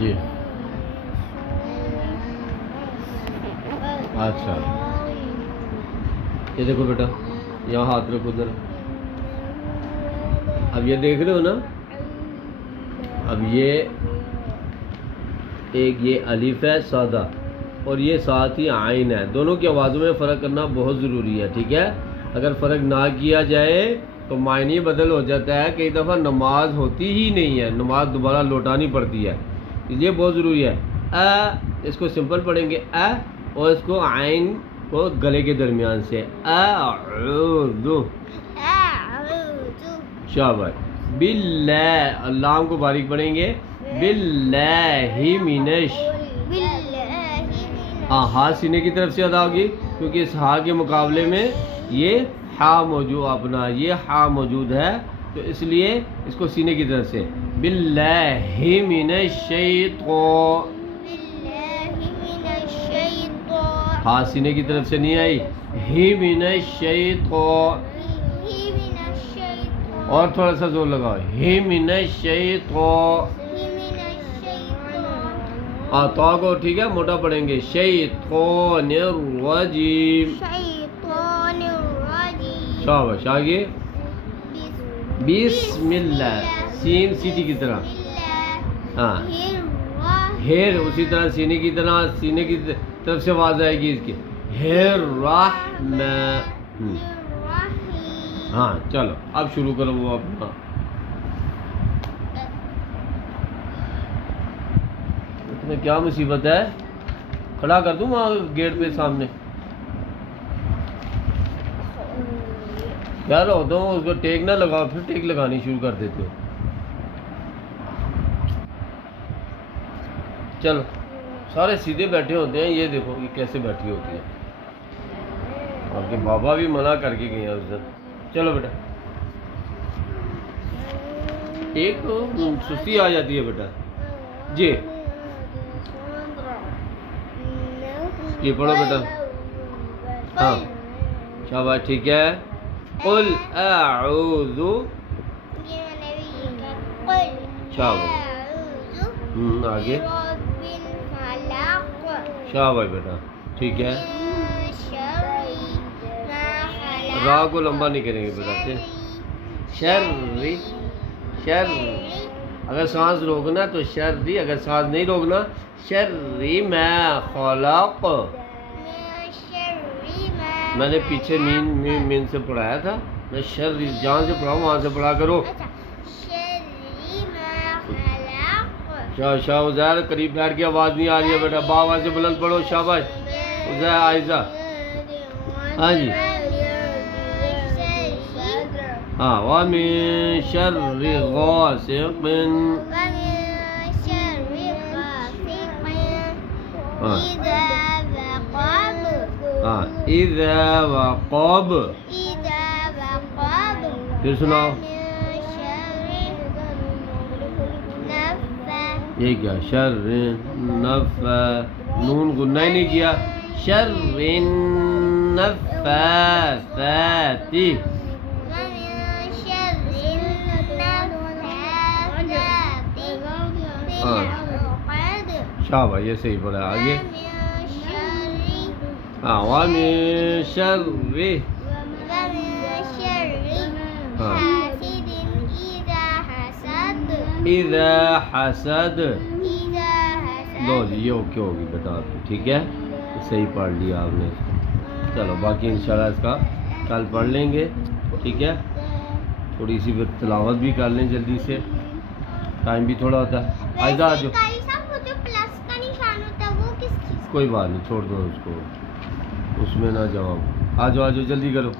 جی اچھا یہ دیکھو بیٹا یہاں ہاتھ رکھو ادھر. اب یہ دیکھ رہے ہو نا, اب یہ ایک یہ الف ہے سادہ اور یہ ساتھ ہی عین ہے. دونوں کی آوازوں میں فرق کرنا بہت ضروری ہے, ٹھیک ہے. اگر فرق نہ کیا جائے تو معنی بدل ہو جاتا ہے. کئی دفعہ نماز ہوتی ہی نہیں ہے, نماز دوبارہ لوٹانی پڑتی ہے. یہ بہت ضروری ہے. اس کو سمپل پڑھیں گے اور اس کو عین کو گلے کے درمیان سے اعوذ. شاباش. باللہ, اللام کو باریک پڑھیں گے. باللہ منش, ہاں سینے کی طرف سے ادا ہوگی کیونکہ اس ہا کے مقابلے میں یہ ہا موجود اپنا یہ ہا موجود ہے, تو اس لیے اس کو سینے کی طرف سے. باللہ من الشیطان, ہاں سینے کی طرف سے نہیں آئی. ہی من الشیطان, اور تھوڑا سا زور لگاؤ. ہی من الشیطان, تو کو ٹھیک ہے موٹا پڑھیں گے. شیطان الرجیم, شاباش. آگے بسم اللہ, سین سیٹی کی طرح, ہاں ہیر اسی طرح سینے کی طرح, سینے کی طرف سے آواز آئے گی اس کی. الرحمن, ہاں چلو اب شروع کرو وہ اپنا. تمہیں کیا مصیبت ہے, کھڑا کر دوں وہاں گیٹ پہ سامنے. یار ہوتا ہوں اس کو ٹیک نہ لگاؤ, پھر ٹیک لگانی شروع کر دیتے ہو. چلو سارے سیدھے بیٹھے ہوتے ہیں, یہ دیکھو یہ کیسے بیٹھی ہوتی ہے. آپ کے بابا بھی منع کر کے گئے ہیں اس دن. چلو بیٹا, ایک تو سستی آ جاتی ہے بیٹا. جی یہ پڑھو بیٹا, ہاں شاباش ٹھیک ہے. قل اعوذ, شاباش. آگے شاباش بیٹا ٹھیک ہے. را کو لمبا نہیں کریں گے بیٹا. شر, شر اگر سانس روکنا تو شر, اگر سانس نہیں روکنا شر ما خلق. میں نے پیچھے مین سے پڑھایا تھا, میں شر جہاں سے پڑھاؤں وہاں سے پڑھا کرو. شاہ عزیر قریب بیٹھ کے آواز نہیں آ رہی ہے بیٹا, آواز سے بلند پڑھو. شاباش عزیر عائزہ, ہاں جی ہاں. وَمِن شَرِّ غَاسِقٍ, ہاں اِذَا وَقَبَ, پھر سناؤ. یہ کیا شر نف, نون گنہ ہی نہیں کیا. شر النفاثات, شاباش یہ صحیح پڑھا. آگے ہاں وَمِن شَرِّ, ہاں اِذَا حَسَدَ. لو جی یہ اوکے ہوگی بیٹا آپ کی, ٹھیک ہے صحیح پڑھ لیا آپ نے. چلو باقی انشاءاللہ اس کا کل پڑھ لیں گے, ٹھیک ہے. تھوڑی سی تلاوت بھی کر لیں جلدی سے, ٹائم بھی تھوڑا ہوتا ہے. آئیزہ آ جاؤ, کوئی بات نہیں چھوڑ دو اس کو, اس میں نہ جاؤ. آ جاؤ جلدی کرو.